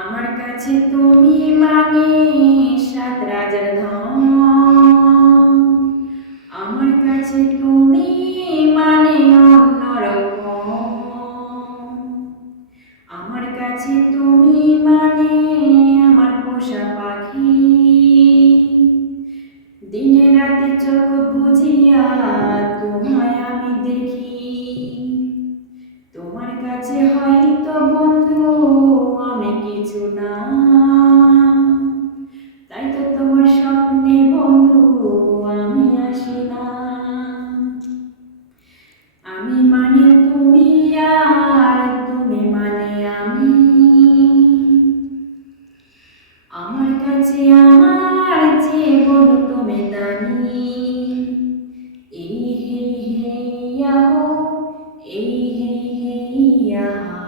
আমার কাছে তুমি মানে সাত রাজার ধন। আমার কাছে তুমি মানে অন্যরকম। আমার কাছে তুমি মানে আমার পোষা পাখি। দিনে রাতে চোখ বুজিয়া তোমায় আমি দেখি। তোমার কাছে হয়তো বন্ধু আমি কিছু না, তাই তো তোমার স্বপ্নে বন্ধু আমি আসি না। আমি মানে তুমি আর তুমি মানে আমি। আমার কাছে আমার চেয়ে বলো তুমি দামি। এই হে হে ইয়াহো, এই হে হে ইয়াহা,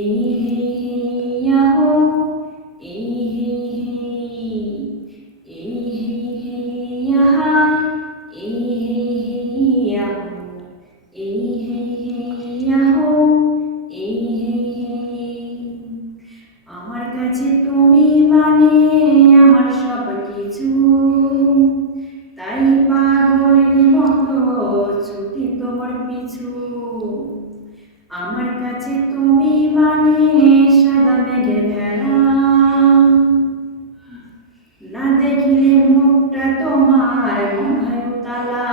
এই হে হে ইয়াহো, এই হে হে, এই হে হে ইয়াহা, এই হে হে ইয়াহো, এই হে হে ইয়াহো, এই হে হে। আমার কাছে তুমি মানে আমার সব কিছু, তাই পাগলের মতো ছুটি তোমার পিছু। আমার কাছে তুমি মানে সাদা মেঘের ভেলা, না দেখিলে মুখটা তোমার মন হয় উতালা।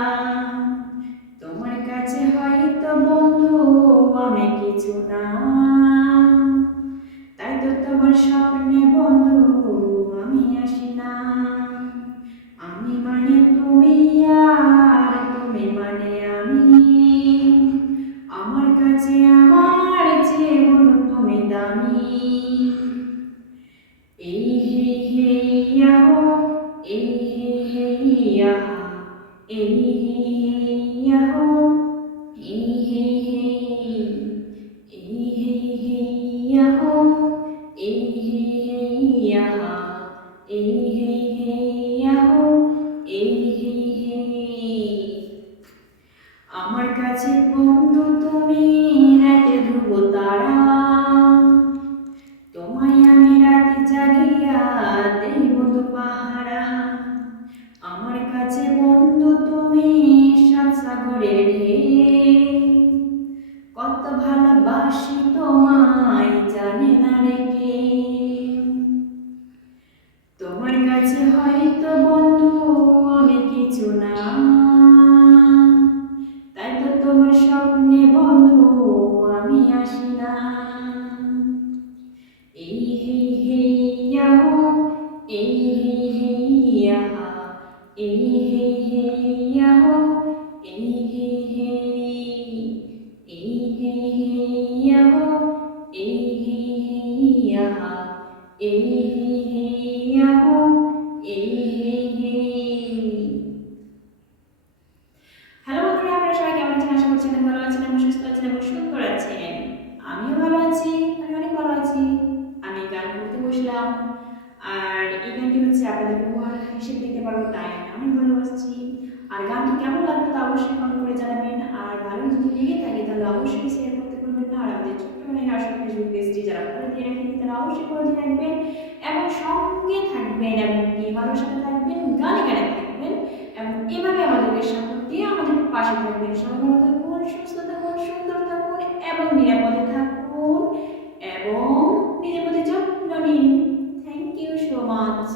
তোমার কাছে হয়তো বন্ধু আমি কিছু না, তাই তো তোমার স্বপ্নে বন্ধু আমি আসি না। আমি মানে তুমি আর তুমি মানে আমি। আমার কাছে আমার চেয়ে বলো তুমি দামি। এই হে হে ইয়াহো, এই হে হে ইয়াহা, এই হে হে ইয়াহো, এই হে হে, এই হে হে ইয়াহো, এই হে হে ইয়াহা, এই হে হে ইয়াহো, এই হে হে। আমার কাছে বন্ধু তুমি রাতে ধ্রুব তারা, তোমায় আমি রাতে জাগিয়া দেব তো পাহারা। আমার কাছে বন্ধু তুমি সাত সাগরের ঢেউ, কত ভালোবাসি তোমায় জানে না রে কেউ। তোমার কাছে হয়তো বন্ধু আমি কিছু না, তাই তো তোমার স্বপ্নে বন্ধু আমি আসি না। এই হে হে ইয়াহো, এই হে হে ইয়াহা, এই হে হে ইয়াহো, এই হে হে, এই হে হে ইয়াহো, এই হে হে ইয়াহা, এই হে হে ইয়াহো, এই হে হে। হ্যালো বন্ধুরা, আপনারা সবাই কেমন আছেন? আশা করছি অনেক ভালো আছেন এবং সুস্থ আছেন এবং সুন্দর আছেন। আমিও ভালো আছি, আমি অনেক ভালো আছি। আমি গান করতে বসলাম, আর এই গানটি হচ্ছে আপনাদের উপহার হিসেবে দিতে পারবো, তাই আমি অনেক ভালোবাসছি। আর গানটি কেমন লাগলো তা অবশ্যই কমেন্ট করে জানাবেন। আর ভালো যদি লেগে থাকে তাহলে অবশ্যই শেয়ার করতে ভুলবেন না। আর আমাদের ছোট্ট মনের আসল ফেসবুক পেজটি যারা ফলো দিয়ে রাখেন তারা অবশ্যই ফলো দিয়ে রাখবেন এবং সঙ্গে থাকবেন এবং ভালোর সাথে থাকবেন, গানে গানে থাকবেন এবং এভাবে আমাদেরকে সাপোর্ট দিয়ে আমাদের পাশে থাকবেন। সবাই ভালো থাকুন, সুস্থ থাকুন, সুন্দর থাকুন এবং নিরাপদে থাকুন এবং নিজের প্রতি যত্ন নিন। Thank you so much.